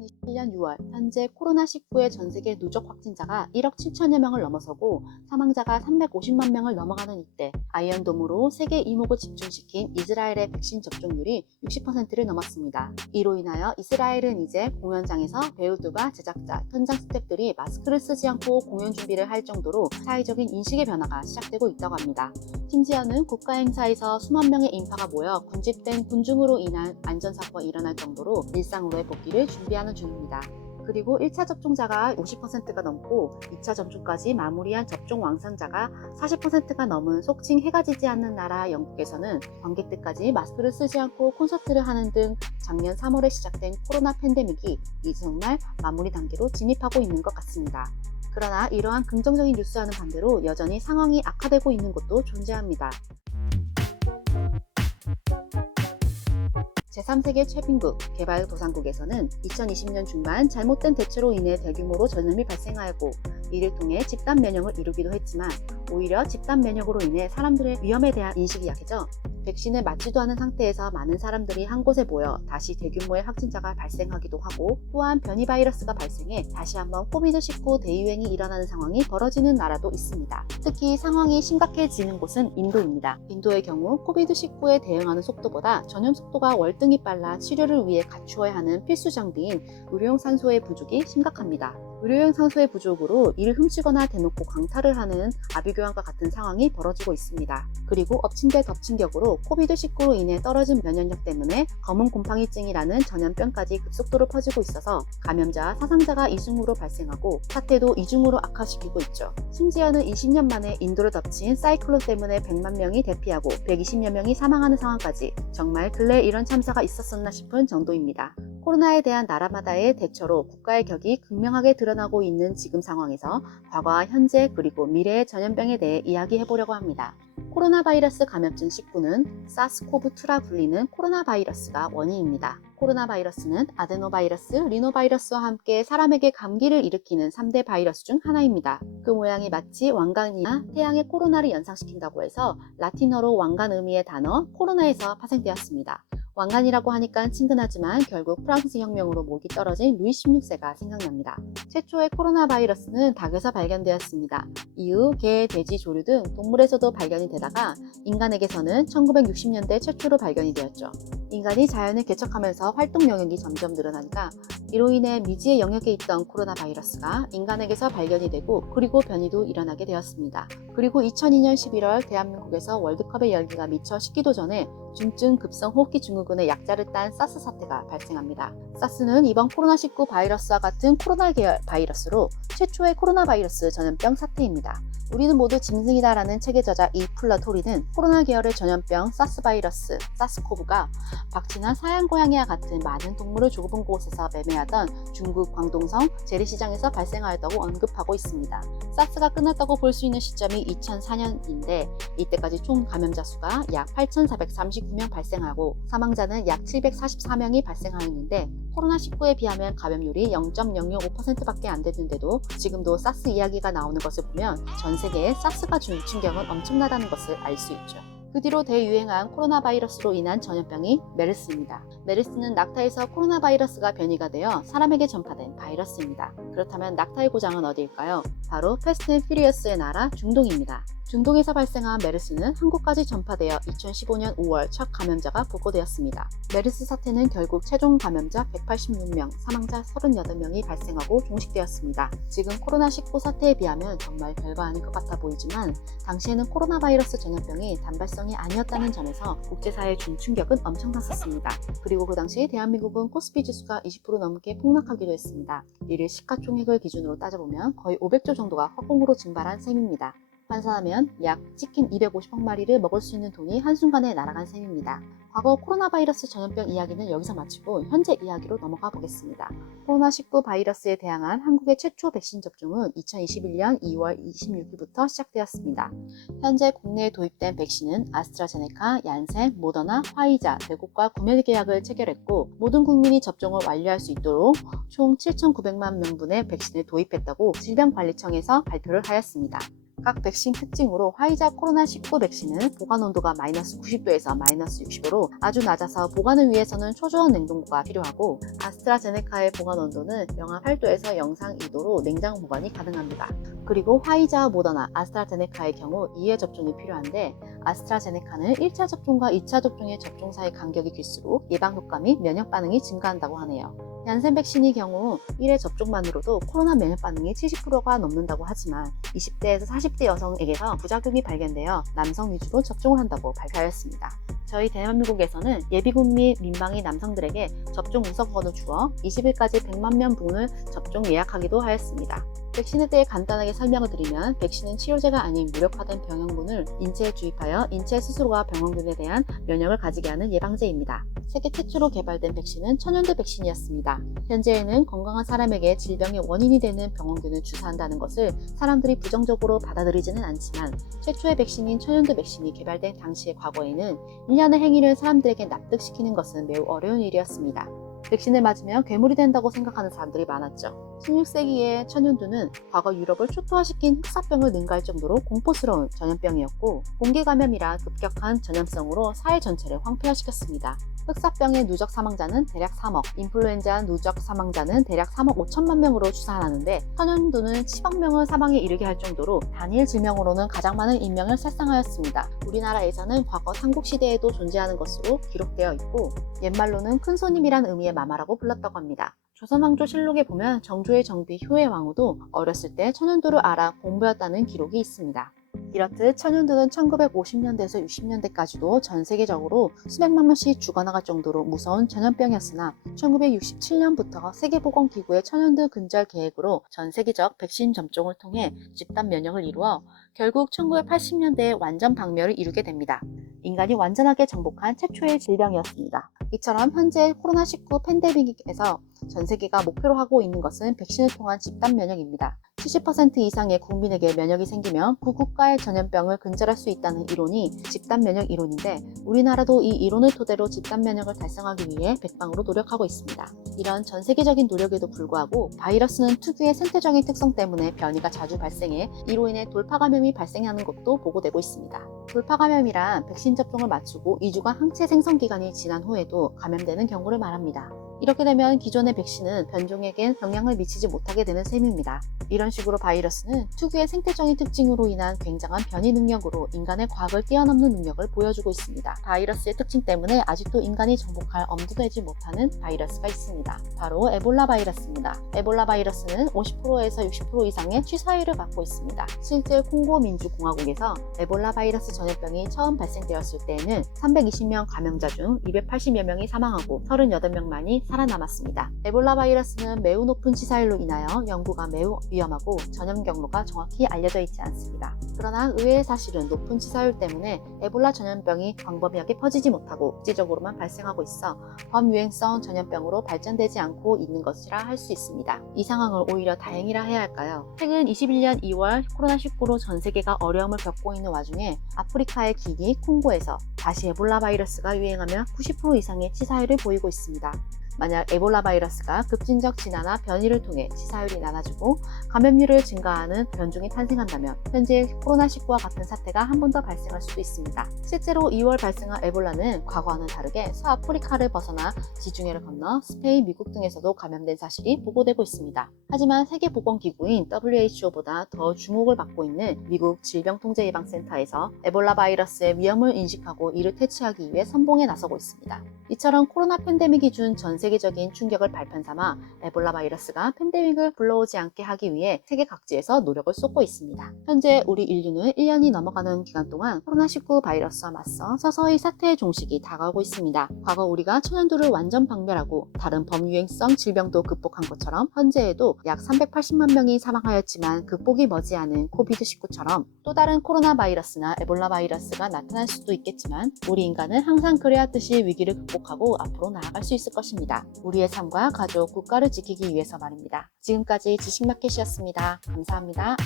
2021년 6월 현재 코로나19의 전세계 누적 확진자가 1억 7천여 명을 넘어서고 사망자가 350만 명을 넘어가는 이때 아이언돔으로 세계 이목을 집중시킨 이스라엘의 백신 접종률이 60%를 넘었습니다. 이로 인하여 이스라엘은 이제 공연장에서 배우들과 제작자, 현장 스태프들이 마스크를 쓰지 않고 공연 준비를 할 정도로 사회적인 인식의 변화가 시작되고 있다고 합니다. 심지어는 국가 행사에서 수만 명의 인파가 모여 군집된 군중으로 인한 안전사고가 일어날 정도로 일상으로의 복귀를 준비하는 중입니다. 그리고 1차 접종자가 50%가 넘고 2차 접종까지 마무리한 접종 완성자가 40%가 넘은 속칭 해가 지지 않는 나라 영국에서는 관객들까지 마스크를 쓰지 않고 콘서트를 하는 등 작년 3월에 시작된 코로나 팬데믹이 이제 정말 마무리 단계로 진입하고 있는 것 같습니다. 그러나 이러한 긍정적인 뉴스와는 반대로 여전히 상황이 악화되고 있는 곳도 존재합니다. 제3세계 최빈국 개발도상국에서는 2020년 중반 잘못된 대처로 인해 대규모로 전염이 발생하였고 이를 통해 집단 면역을 이루기도 했지만 오히려 집단 면역으로 인해 사람들의 위험에 대한 인식이 약해져 백신을 맞지도 않은 상태에서 많은 사람들이 한 곳에 모여 다시 대규모의 확진자가 발생하기도 하고 또한 변이 바이러스가 발생해 다시 한번 코비드19 대유행이 일어나는 상황이 벌어지는 나라도 있습니다. 특히 상황이 심각해지는 곳은 인도입니다. 인도의 경우 코비드19에 대응하는 속도보다 전염 속도가 월등히 빨라 치료를 위해 갖추어야 하는 필수 장비인 의료용 산소의 부족이 심각합니다. 의료용 산소의 부족으로 이를 훔치거나 대놓고 강탈을 하는 아비규환과 같은 상황이 벌어지고 있습니다. 그리고 엎친 데 덮친 격으로 코비드19로 인해 떨어진 면역력 때문에 검은 곰팡이증이라는 전염병까지 급속도로 퍼지고 있어서 감염자와 사상자가 이중으로 발생하고 사태도 이중으로 악화시키고 있죠. 심지어는 20년 만에 인도를 덮친 사이클론 때문에 100만 명이 대피하고 120여 명이 사망하는 상황까지 정말 근래에 이런 참사가 있었었나 싶은 정도입니다. 코로나에 대한 나라마다의 대처로 국가의 격이 극명하게 드러나고 있는 지금 상황에서 과거와 현재 그리고 미래의 전염병에 대해 이야기해보려고 합니다. 코로나 바이러스 감염증 19는 사스코브2라 불리는 코로나 바이러스가 원인입니다. 코로나 바이러스는 아데노바이러스, 리노바이러스와 함께 사람에게 감기를 일으키는 3대 바이러스 중 하나입니다. 그 모양이 마치 왕관이나 태양의 코로나를 연상시킨다고 해서 라틴어로 왕관 의미의 단어 코로나에서 파생되었습니다. 왕관이라고 하니까 친근하지만 결국 프랑스 혁명으로 목이 떨어진 루이 16세가 생각납니다. 최초의 코로나 바이러스는 닭에서 발견되었습니다. 이후 개, 돼지, 조류 등 동물에서도 발견이 되다가 인간에게서는 1960년대 최초로 발견이 되었죠. 인간이 자연을 개척하면서 활동 영역이 점점 늘어나니까 이로 인해 미지의 영역에 있던 코로나 바이러스가 인간에게서 발견이 되고 그리고 변이도 일어나게 되었습니다. 그리고 2002년 11월 대한민국에서 월드컵의 열기가 미쳐 식기도 전에 중증 급성 호흡기 증후군의 약자를 딴 사스 사태가 발생합니다. 사스는 이번 코로나19 바이러스와 같은 코로나 계열 바이러스로 최초의 코로나 바이러스 전염병 사태입니다. 우리는 모두 짐승이다라는 책의 저자 이 플라토리는 코로나 계열의 전염병 사스 바이러스, 사스코브가 박쥐나 사양 고양이와 같은 많은 동물을 좁은 곳에서 매매하던 중국 광동성 재래시장에서 발생하였다고 언급하고 있습니다. 사스가 끝났다고 볼 수 있는 시점이 2004년인데 이때까지 총 감염자 수가 약 8,439명 발생하고 사망자는 약 744명이 발생하였는데 코로나19에 비하면 감염률이 0.005%밖에 안 됐는데도 지금도 사스 이야기가 나오는 것을 보면 전 세계에 사스가 준 충격은 엄청나다는 것을 알 수 있죠. 그 뒤로 대유행한 코로나 바이러스로 인한 전염병이 메르스입니다. 메르스는 낙타에서 코로나 바이러스가 변이가 되어 사람에게 전파된 바이러스입니다. 그렇다면 낙타의 고장은 어디일까요? 바로 패스트 앤 퓨리어스의 나라 중동입니다. 중동에서 발생한 메르스는 한국까지 전파되어 2015년 5월 첫 감염자가 보고되었습니다. 메르스 사태는 결국 최종 감염자 186명, 사망자 38명이 발생하고 종식되었습니다. 지금 코로나19 사태에 비하면 정말 별거 아닌 것 같아 보이지만 당시에는 코로나 바이러스 전염병이 단발성이 아니었다는 점에서 국제사회에 준 충격은 엄청났었습니다. 그리고 그 당시 대한민국은 코스피 지수가 20% 넘게 폭락하기도 했습니다. 이를 시가총액을 기준으로 따져보면 거의 500조 정도가 화공으로 증발한 셈입니다. 환산하면 약 치킨 250억 마리를 먹을 수 있는 돈이 한순간에 날아간 셈입니다. 과거 코로나 바이러스 전염병 이야기는 여기서 마치고 현재 이야기로 넘어가 보겠습니다. 코로나19 바이러스에 대항한 한국의 최초 백신 접종은 2021년 2월 26일부터 시작되었습니다. 현재 국내에 도입된 백신은 아스트라제네카, 얀센, 모더나, 화이자, 외국과 구매 계약을 체결했고 모든 국민이 접종을 완료할 수 있도록 총 7,900만 명분의 백신을 도입했다고 질병관리청에서 발표를 하였습니다. 각 백신 특징으로 화이자 코로나19 백신은 보관 온도가 마이너스 90도에서 마이너스 60도로 아주 낮아서 보관을 위해서는 초저온 냉동고가 필요하고, 아스트라제네카의 보관 온도는 영하 8도에서 영상 2도로 냉장 보관이 가능합니다. 그리고 화이자와 모더나, 아스트라제네카의 경우 2회 접종이 필요한데, 아스트라제네카는 1차 접종과 2차 접종의 접종사의 간격이 길수록 예방 효과 및 면역 반응이 증가한다고 하네요. 얀센 백신의 경우 1회 접종만으로도 코로나 면역 반응이 70%가 넘는다고 하지만 20대에서 40대 여성에게서 부작용이 발견되어 남성 위주로 접종을 한다고 발표하였습니다. 저희 대한민국에서는 예비군 및 민방위 남성들에게 접종 우선권을 주어 20일까지 100만 명 분을 접종 예약하기도 하였습니다. 백신에 대해 간단하게 설명을 드리면, 백신은 치료제가 아닌 무력화된 병원균을 인체에 주입하여 인체 스스로가 병원균에 대한 면역을 가지게 하는 예방제입니다. 세계 최초로 개발된 백신은 천연두 백신이었습니다. 현재에는 건강한 사람에게 질병의 원인이 되는 병원균을 주사한다는 것을 사람들이 부정적으로 받아들이지는 않지만, 최초의 백신인 천연두 백신이 개발된 당시의 과거에는 일련의 행위를 사람들에게 납득시키는 것은 매우 어려운 일이었습니다. 백신을 맞으면 괴물이 된다고 생각하는 사람들이 많았죠. 16세기의 천연두는 과거 유럽을 초토화시킨 흑사병을 능가할 정도로 공포스러운 전염병이었고, 공기 감염이라 급격한 전염성으로 사회 전체를 황폐화시켰습니다. 흑사병의 누적 사망자는 대략 3억, 인플루엔자 누적 사망자는 대략 3억 5천만 명으로 추산하는데, 천연두는 10억 명을 사망에 이르게 할 정도로 단일 질병으로는 가장 많은 인명을 살상하였습니다. 우리나라에서는 과거 삼국시대에도 존재하는 것으로 기록되어 있고, 옛말로는 큰손님이란 의미의 마마라고 불렀다고 합니다. 조선왕조실록에 보면 정조의 정비 효의 왕후도 어렸을 때 천연두를 알아 공부했다는 기록이 있습니다. 이렇듯 천연두는 1950년대에서 60년대까지도 전 세계적으로 수백만 명씩 죽어나갈 정도로 무서운 전염병이었으나, 1967년부터 세계보건기구의 천연두 근절 계획으로 전 세계적 백신 접종을 통해 집단 면역을 이루어 결국 1980년대에 완전 박멸을 이루게 됩니다. 인간이 완전하게 정복한 최초의 질병이었습니다. 이처럼 현재 코로나19 팬데믹에서 전 세계가 목표로 하고 있는 것은 백신을 통한 집단 면역입니다. 70% 이상의 국민에게 면역이 생기면 그 국가의 전염병을 근절할 수 있다는 이론이 집단 면역 이론인데, 우리나라도 이 이론을 토대로 집단 면역을 달성하기 위해 백방으로 노력하고 있습니다. 이런 전 세계적인 노력에도 불구하고 바이러스는 특유의 생태적인 특성 때문에 변이가 자주 발생해 이로 인해 돌파 감염이 발생하는 것도 보고되고 있습니다. 돌파 감염이란 백신 접종을 마치고 2주간 항체 생성 기간이 지난 후에도 감염되는 경우를 말합니다. 이렇게 되면 기존의 백신은 변종에겐 영향을 미치지 못하게 되는 셈입니다. 이런 식으로 바이러스는 특유의 생태적인 특징으로 인한 굉장한 변이 능력으로 인간의 과학을 뛰어넘는 능력을 보여주고 있습니다. 바이러스의 특징 때문에 아직도 인간이 정복할 엄두도 내지 못하는 바이러스가 있습니다. 바로 에볼라 바이러스입니다. 에볼라 바이러스는 50%에서 60% 이상의 취사율을 갖고 있습니다. 실제 콩고 민주공화국에서 에볼라 바이러스 전염병이 처음 발생되었을 때에는 320명 감염자 중 280여 명이 사망하고 38명만이 살아남았습니다. 에볼라 바이러스는 매우 높은 치사율로 인하여 연구가 매우 위험하고 전염 경로가 정확히 알려져 있지 않습니다. 그러나 의외의 사실은 높은 치사율 때문에 에볼라 전염병이 광범위하게 퍼지지 못하고 국제적으로만 발생하고 있어 범유행성 전염병으로 발전되지 않고 있는 것이라 할 수 있습니다. 이 상황을 오히려 다행이라 해야 할까요? 최근 21년 2월 코로나19로 전 세계가 어려움을 겪고 있는 와중에 아프리카의 기니 콩고에서 다시 에볼라 바이러스가 유행하며 90% 이상의 치사율을 보이고 있습니다. 만약 에볼라 바이러스가 급진적 진화나 변이를 통해 치사율이 낮아지고 감염률을 증가하는 변종이 탄생한다면 현재 코로나19와 같은 사태가 한 번 더 발생할 수도 있습니다. 실제로 2월 발생한 에볼라는 과거와는 다르게 서아프리카를 벗어나 지중해를 건너 스페인, 미국 등에서도 감염된 사실이 보고되고 있습니다. 하지만 세계보건기구인 WHO보다 더 주목을 받고 있는 미국 질병통제예방센터에서 에볼라 바이러스의 위험을 인식하고 이를 퇴치하기 위해 선봉에 나서고 있습니다. 이처럼 코로나 팬데믹이 준 전 세계적인 충격을 발판 삼아 에볼라 바이러스가 팬데믹을 불러오지 않게 하기 위해 세계 각지에서 노력을 쏟고 있습니다. 현재 우리 인류는 1년이 넘어가는 기간 동안 코로나19 바이러스와 맞서 서서히 사태의 종식이 다가오고 있습니다. 과거 우리가 천연두를 완전 박멸하고 다른 범유행성 질병도 극복한 것처럼 현재에도 약 380만 명이 사망하였지만 극복이 머지않은 코비드19처럼 또 다른 코로나 바이러스나 에볼라 바이러스가 나타날 수도 있겠지만, 우리 인간은 항상 그래왔듯이 위기를 극복하고 앞으로 나아갈 수 있을 것입니다. 우리의 삶과 가족, 국가를 지키기 위해서 말입니다. 지금까지 지식마켓이었습니다. 감사합니다.